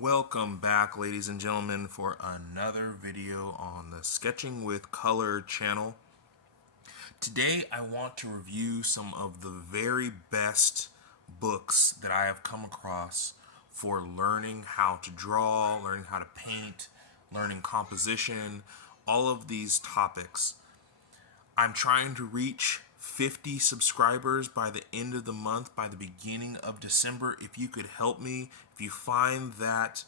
Welcome back, ladies and gentlemen, for another video on the Sketching with Color channel. Today, I want to review some of the very best books that I have come across for learning how to draw, learning how to paint, learning composition, all of these topics. I'm trying to reach 50 subscribers by the end of the month, by the beginning of December. If you could help me, if you find that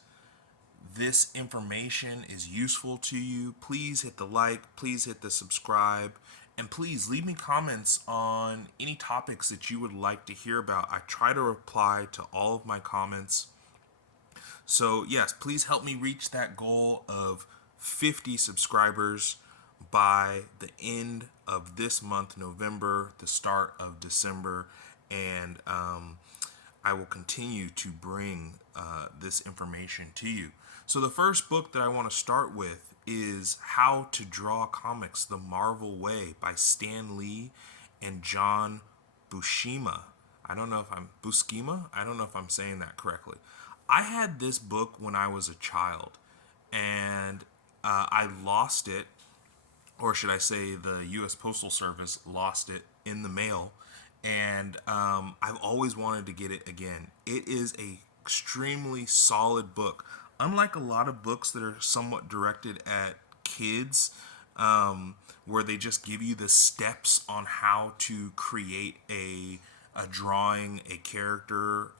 this information is useful to you, please hit the like, please hit the subscribe, and please leave me comments on any topics that you would like to hear about. I try to reply to all of my comments. So, yes, please help me reach that goal of 50 subscribers by the end of this month, November, the start of December, and I will continue to bring this information to you. So the first book that I want to start with is How to Draw Comics the Marvel Way by Stan Lee and John Buscema. I don't know if I'm Buscema. I don't know if I'm saying that correctly. I had this book when I was a child, and I lost it, or should I say, the U.S. Postal Service lost it in the mail, and I've always wanted to get it again. It is a extremely solid book. Unlike a lot of books that are somewhat directed at kids, where they just give you the steps on how to create a drawing, a character,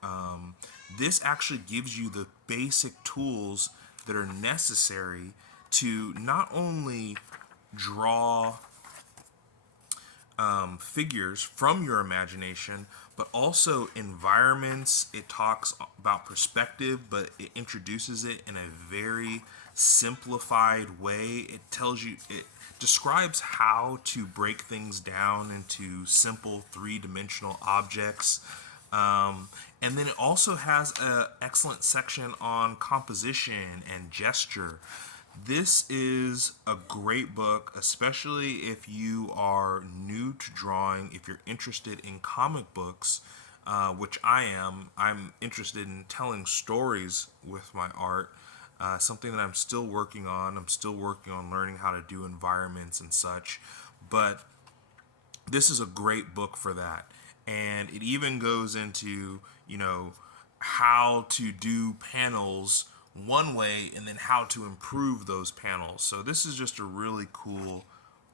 this actually gives you the basic tools that are necessary to not only draw figures from your imagination, but also environments. It talks about perspective, but it introduces it in a very simplified way. It describes how to break things down into simple three-dimensional objects. And then it also has an excellent section on composition and gesture. This is a great book, especially if you are new to drawing, if you're interested in comic books, which I am. I'm interested in telling stories with my art, something that I'm still working on. I'm still working on learning how to do environments and such, but this is a great book for that. And it even goes into, how to do panels one way and then how to improve those panels. So this is just a really cool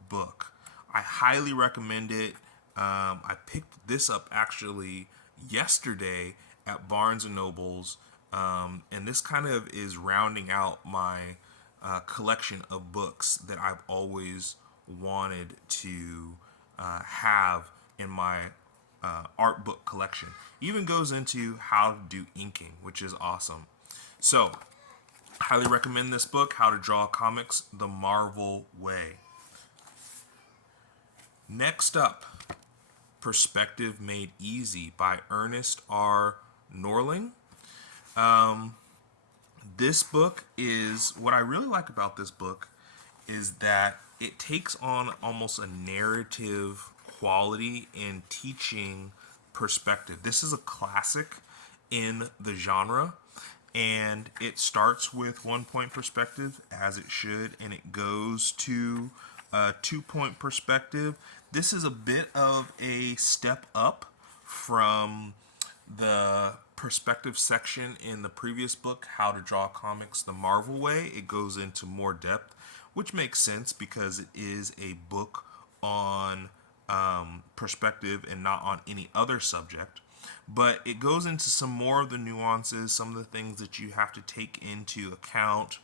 book. I highly recommend it. I picked this up actually yesterday at Barnes and Nobles, and this kind of is rounding out my collection of books that I've always wanted to have in my art book collection. Even goes into how to do inking, which is awesome. So, highly recommend this book, How to Draw Comics the Marvel Way. Next up, Perspective Made Easy by Ernest R. Norling. This book is, what I really like about this book is that it takes on almost a narrative quality in teaching perspective. This is a classic in the genre, and it starts with 1 point perspective, as it should, and it goes to 2 point perspective. This is a bit of a step up from the perspective section in the previous book, How to Draw Comics the Marvel Way. It goes into more depth, which makes sense because it is a book on perspective and not on any other subject. But it goes into some more of the nuances, some of the things that you have to take into account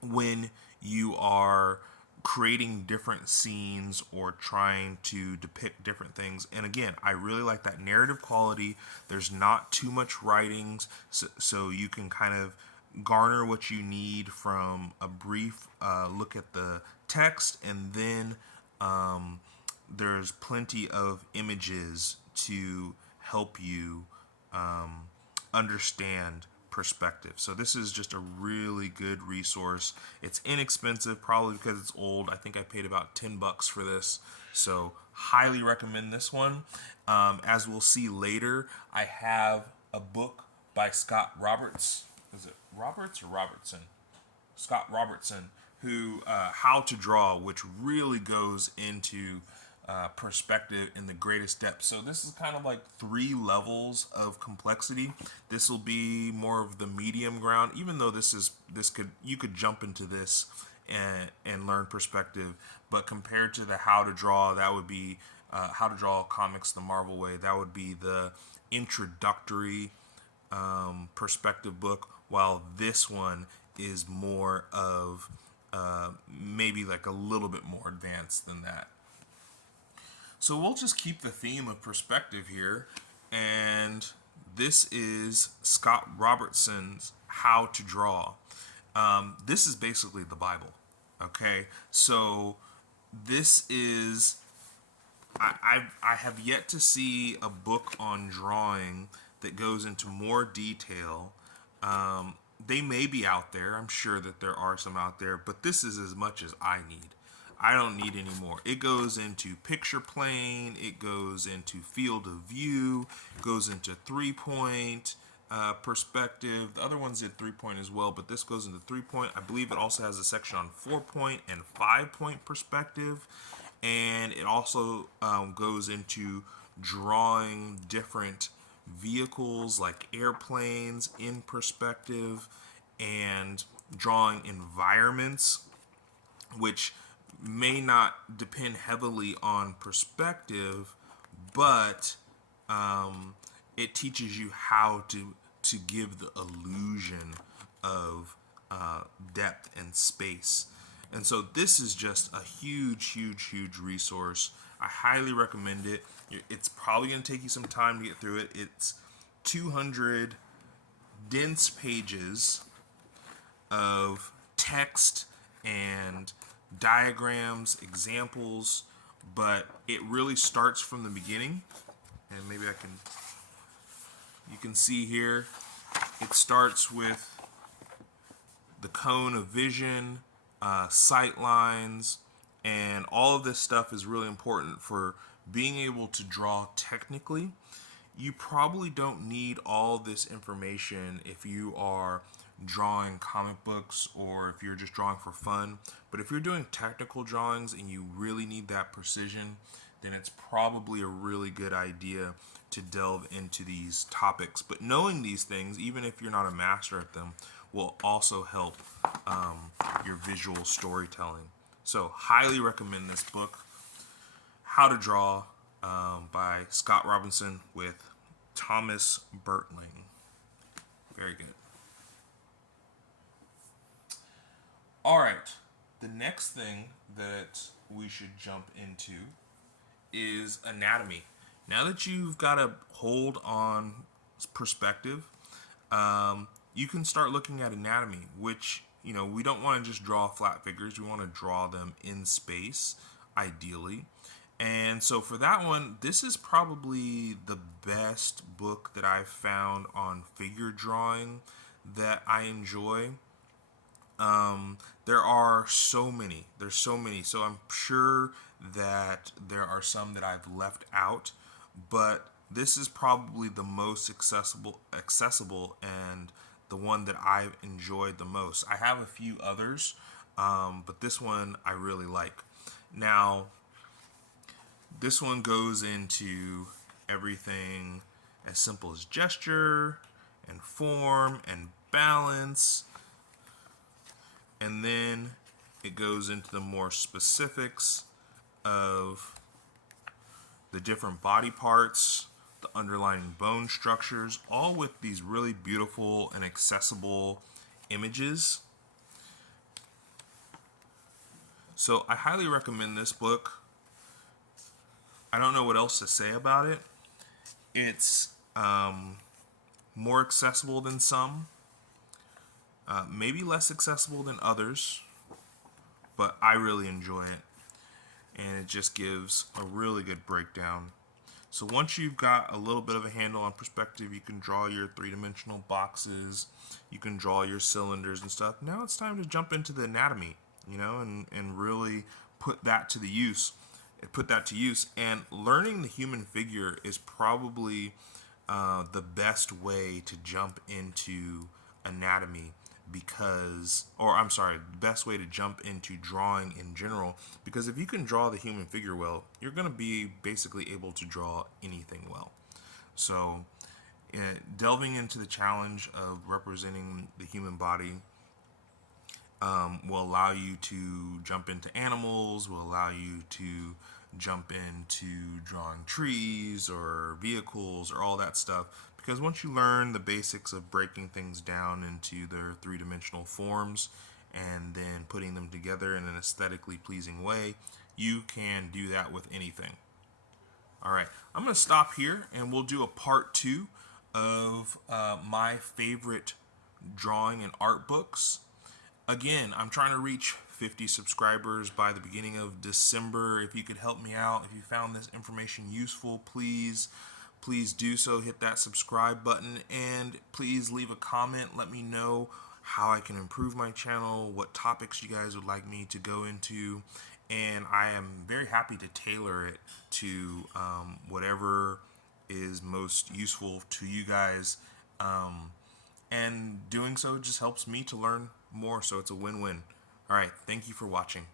when you are creating different scenes or trying to depict different things. And again, I really like that narrative quality. There's not too much writings, so you can kind of garner what you need from a brief look at the text, and then there's plenty of images to help you understand perspective. So this is just a really good resource. It's inexpensive, probably because it's old. I think I paid about $10 for this. So highly recommend this one. As we'll see later, I have a book by Scott Roberts is it Roberts or Robertson? Scott Robertson, who How to Draw, which really goes into perspective in the greatest depth. So this is kind of like 3 levels of complexity. This will be more of the medium ground, even though you could jump into this and learn perspective. But compared to the How to Draw, that would be How to Draw Comics the Marvel Way. That would be the introductory perspective book, while this one is more of maybe like a little bit more advanced than that. So we'll just keep the theme of perspective here, and this is Scott Robertson's How to Draw. This is basically the Bible. Okay, so this is I have yet to see a book on drawing that goes into more detail. They may be out there. I'm sure that there are some out there, but this is as much as I need. I don't need any more. It goes into picture plane. It goes into field of view. It goes into 3-point perspective. The other ones did 3-point as well, but this goes into 3-point. I believe it also has a section on 4-point and 5-point perspective. And it also goes into drawing different vehicles like airplanes in perspective, and drawing environments which may not depend heavily on perspective, but it teaches you how to give the illusion of depth and space. And so this is just a huge resource. I highly recommend it. It's probably going to take you some time to get through it. It's 200 dense pages of text and diagrams, examples, but it really starts from the beginning. And maybe you can see here, it starts with the cone of vision, sight lines, and all of this stuff is really important for being able to draw technically. You probably don't need all this information if you are drawing comic books or if you're just drawing for fun. But if you're doing technical drawings and you really need that precision, then it's probably a really good idea to delve into these topics. But knowing these things, even if you're not a master at them, will also help your visual storytelling. So highly recommend this book, How to Draw, by Scott Robinson with Thomas Bertling. Very good. All right, the next thing that we should jump into is anatomy. Now that you've got a hold on perspective, you can start looking at anatomy, which, we don't want to just draw flat figures. We want to draw them in space, ideally. And so for that one, this is probably the best book that I've found on figure drawing that I enjoy. There are so many. There's so many. So I'm sure that there are some that I've left out, but this is probably the most accessible and the one that I've enjoyed the most. I have a few others, but this one I really like. Now, this one goes into everything as simple as gesture and form and balance. And then it goes into the more specifics of the different body parts, the underlying bone structures, all with these really beautiful and accessible images. So I highly recommend this book. I don't know what else to say about it. It's more accessible than some, maybe less accessible than others, but I really enjoy it. And it just gives a really good breakdown. So once you've got a little bit of a handle on perspective, you can draw your 3-dimensional boxes, you can draw your cylinders and stuff. Now it's time to jump into the anatomy, and really put that to use. And learning the human figure is probably the best way to jump into anatomy because, or I'm sorry, the best way to jump into drawing in general, because if you can draw the human figure well, you're going to be basically able to draw anything well. So, delving into the challenge of representing the human body will allow you to jump into animals, will allow you to jump into drawing trees or vehicles or all that stuff. Because once you learn the basics of breaking things down into their three-dimensional forms and then putting them together in an aesthetically pleasing way, you can do that with anything. All right, I'm going to stop here and we'll do a part 2 of my favorite drawing and art books. Again, I'm trying to reach 50 subscribers by the beginning of December. If you could help me out, if you found this information useful, please do so. Hit that subscribe button and please leave a comment. Let me know how I can improve my channel, what topics you guys would like me to go into, and I am very happy to tailor it to whatever is most useful to you guys. And doing so just helps me to learn more, so it's a win-win. All right, thank you for watching.